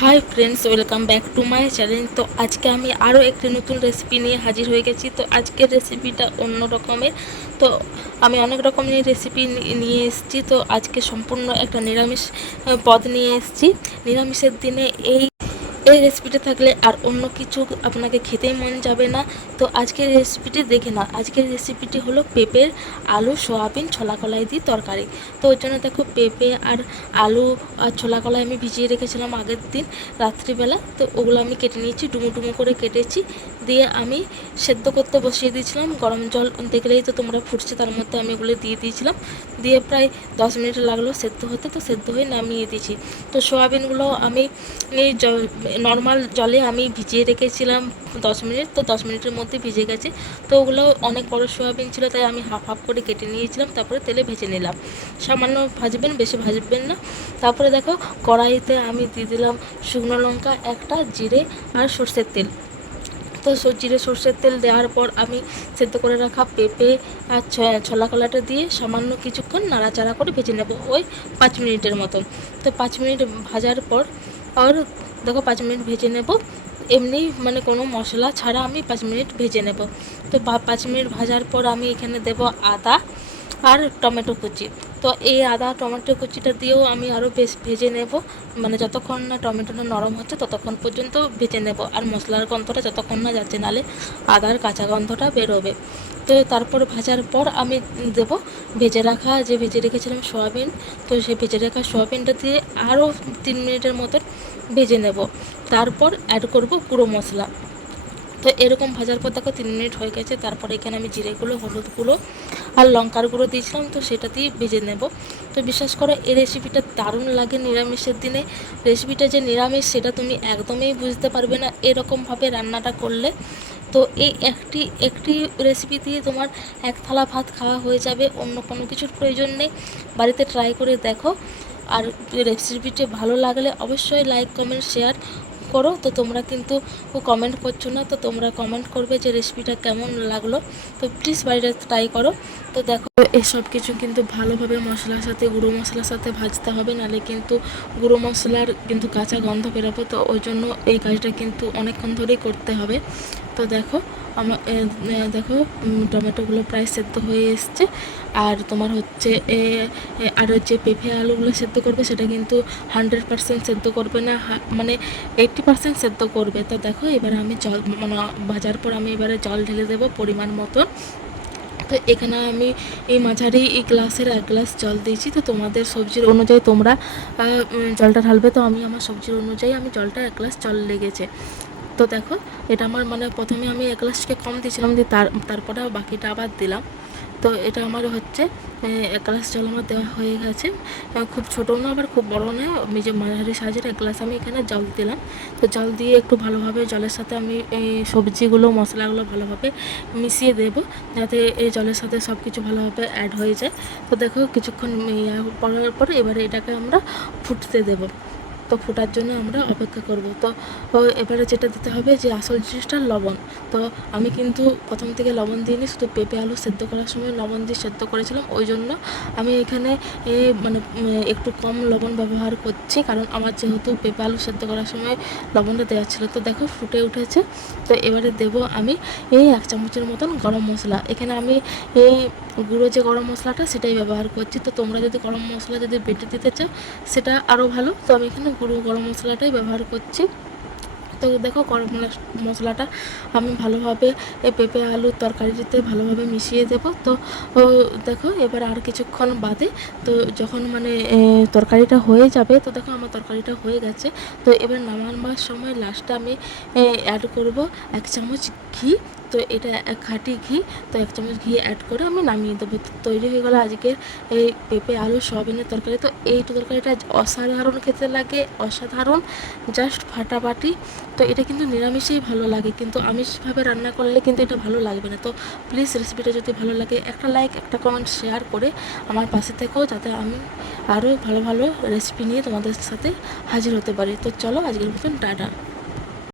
Hi friends, welcome back to my channel. তো আজকে আমি আরও একটি নতুন রেসিপি নিয়ে হাজির হয়ে গেছি। তো আজকের রেসিপিটা অন্য রকমের। তো আমি অনেক রকমের রেসিপি নিয়ে এসেছি। তো আজকে সম্পূর্ণ একটা নিরামিষ পদ নিয়ে এসেছি। নিরামিষের দিনে এই রেসিপিটা থাকলে আর অন্য কিছু আপনাকে খেতেই মন যাবে না। তো আজকের রেসিপিটি দেখে না। আজকের রেসিপিটি হলো পেঁপের আলু সয়াবিন ছোলা কলাই দিয়ে তরকারি। তো ওই জন্য দেখো, পেঁপে আর আলু আর ছোলা কলাই আমি ভিজিয়ে রেখেছিলাম আগের দিন রাত্রিবেলা। তো ওগুলো আমি কেটে নিয়েছি, ডুমো ডুমো করে কেটেছি। দিয়ে আমি সেদ্ধ করতে বসিয়ে দিয়েছিলাম। গরম জল দেখলেই তো তোমরা ফুটছে, তার মধ্যে আমি ওগুলো দিয়ে দিয়েছিলাম। দিয়ে প্রায় 10 মিনিট লাগলো সেদ্ধ হতে। তো সেদ্ধ হয়ে নামিয়ে দিয়েছি। তো সয়াবিনগুলো আমি নর্মাল জলে আমি ভিজিয়ে রেখেছিলাম 10 মিনিট। তো 10 মিনিটের মধ্যে ভিজে গেছে। তো ওগুলো অনেক বড় সয়াবিন ছিল, তাই আমি হাফ হাফ করে কেটে নিয়েছিলাম। তারপরে তেলে ভেজে নিলাম। সামান্য ভাজবেন, বেশি ভাজবেন না। তারপরে দেখো, কড়াইতে আমি দিয়ে দিলাম শুকনো লঙ্কা একটা, জিরে আর সর্ষের তেল। তো জিরে সর্ষের তেল দেওয়ার পর আমি সেদ্ধ করে রাখা পেঁপে আর ছোলা কলাটা দিয়ে সামান্য কিছুক্ষণ নাড়াচাড়া করে ভেজে নেব, ওই 5 মিনিটের মতন। তো 5 মিনিট ভাজার পর আর দেখো, 5 মিনিট ভেজে নেব এমনি, মানে কোনো মশলা ছাড়া আমি 5 মিনিট ভেজে নেব। তো 5 মিনিট ভাজার পর আমি এখানে দেব আদা আর টমেটো কুচি। তো এই আদা টমেটো কুচিটা দিয়েও আমি আরও বেশ ভেজে নেব, মানে যতক্ষণ না টমেটোটা নরম হচ্ছে ততক্ষণ পর্যন্ত ভেজে নেব। আর মশলার গন্ধটা যতক্ষণ না যাচ্ছে, নালে আদার কাঁচা গন্ধটা বেরোবে। তো তারপর ভাজার পর আমি দেব ভেজে রেখেছিলাম সয়াবিন। তো সেই ভেজে রাখা সয়াবিনটা দিয়ে আরও 3 মিনিটের মতন ভেজে নেব। তারপর অ্যাড করব গুঁড়ো মশলা। তো এরকম ভাজার পর দেখো 3 মিনিট হয়ে গেছে। তারপর এখানে আমি জিরে গুঁড়ো, হলুদ গুঁড়ো আর লঙ্কার গুঁড়ো দিয়েছিলাম। তো সেটা দিয়ে ভেজে নেব। তো বিশ্বাস করো, এই রেসিপিটা দারুণ লাগে নিরামিষের দিনে। রেসিপিটা যে নিরামিষ সেটা তুমি একদমই বুঝতে পারবে না এরকমভাবে রান্নাটা করলে। তো এই একটি একটি রেসিপি দিয়ে তোমার এক থালা ভাত খাওয়া হয়ে যাবে, অন্য কোনো কিছুর প্রয়োজন নেই। বাড়িতে ট্রাই করে দেখো। আর রেসিপিটি ভালো লাগলে অবশ্যই লাইক কমেন্ট শেয়ার করো। তো তোমরা কিন্তু কমেন্ট করছো না, তো তোমরা কমেন্ট করবে যে রেসিপিটা কেমন লাগলো। তো প্লিজ বাড়িতে ট্রাই করো। তো দেখো, এসব কিছু কিন্তু ভালোভাবে মশলার সাথে, গুঁড়ো মশলার সাথে ভাজতে হবে, নাহলে কিন্তু গুঁড়ো মশলার কিন্তু কাঁচা গন্ধ বেরোবে। তো ওই জন্য এই কাজটা কিন্তু অনেকক্ষণ ধরেই করতে হবে। তো দেখো, আমার দেখো টমেটোগুলো প্রায় সেদ্ধ হয়ে এসছে। আর তোমার হচ্ছে আর যে পেঁপে আলুগুলো সেদ্ধ করবে সেটা কিন্তু 100% সেদ্ধ করবে না, মানে 80% সেদ্ধ করবে। তো দেখো, এবারে আমি জল, মানে ভাজার পর আমি এবারে জল ঢেলে দেবো পরিমাণ মতন। তো এখানে আমি এই মাঝারি এই গ্লাসের 1 গ্লাস জল দিয়েছি। তো তোমাদের সবজির অনুযায়ী তোমরা জলটা ঢালবে। তো আমি আমার সবজির অনুযায়ী আমি জলটা 1 গ্লাস জল লেগেছে। তো দেখো, এটা আমার, মানে প্রথমে আমি 1 গ্লাসকে কম দিয়েছিলাম, দিয়ে তারপরে বাকিটা আবার দিলাম। তো এটা আমার হচ্ছে 1 গ্লাস জল আমার দেওয়া হয়ে গেছে। খুব ছোটো না, আবার খুব বড়ো না, আমি যে মাঝারি সাইজের 1 গ্লাস আমি এখানে জল দিলাম। তো জল দিয়ে একটু ভালোভাবে জলের সাথে আমি এই সবজিগুলো, মশলাগুলো ভালোভাবে মিশিয়ে দেবো, যাতে এই জলের সাথে সব কিছু ভালোভাবে অ্যাড হয়ে যায়। তো দেখো, কিছুক্ষণ পড়ার পরে এবারে এটাকে আমরা ফুটতে দেবো। তো ফোটার জন্য আমরা অপেক্ষা করব। তো এবারে যেটা দিতে হবে, যে আসল জিনিসটা লবণ। তো আমি কিন্তু প্রথম থেকে লবণ দিইনি, শুধু পেঁপে আলু সেদ্ধ করার সময় লবণ দিয়ে সেদ্ধ করেছিলাম। ওই জন্য আমি এখানে মানে একটু কম লবণ ব্যবহার করছি, কারণ আমার যেহেতু পেঁপে আলু সেদ্ধ করার সময় লবণটা দেওয়া ছিল। তো দেখো, ফুটে উঠেছে। তো এবারে দেব আমি এই 1 চামচের মতন গরম মশলা। এখানে আমি এই গুঁড়ো যে গরম মশলাটা সেটাই ব্যবহার করছি। তো তোমরা যদি গরম মশলা যদি বেটে দিতে চাও সেটা আরও ভালো। তো আমি এখানে গুঁড়ো গরম মশলাটাই ব্যবহার করছি। তো দেখো, গরম মশলাটা আমি ভালোভাবে এই পেঁপে আলুর তরকারিতে ভালোভাবে মিশিয়ে দেবো। তো দেখো, এবার আর কিছুক্ষণ বাদে, তো যখন মানে তরকারিটা হয়ে যাবে, তো দেখো আমার তরকারিটা হয়ে গেছে। তো এবার নামাবার সময় লাস্টে আমি অ্যাড করব 1 চামচ ঘি। তো এটা খাঁটি ঘি। তো 1 চামচ ঘি অ্যাড করে আমি নামিয়ে দেবো। তৈরি হয়ে গেলো আজকের এই পেঁপে আলু সয়াবিনের তরকারি। তো এই তরকারিটা অসাধারণ খেতে লাগে, অসাধারণ, জাস্ট ফাটাফাটি। তো এটা কিন্তু নিরামিষেই ভালো লাগে, কিন্তু আমিষভাবে রান্না করলে কিন্তু এটা ভালো লাগবে না। তো প্লিজ রেসিপিটা যদি ভালো লাগে একটা লাইক, একটা কমেন্ট শেয়ার করে আমার পাশে থেকেও, যাতে আমি আরও ভালো ভালো রেসিপি নিয়ে তোমাদের সাথে হাজির হতে পারি। তো চলো, আজকের মতন টাটা।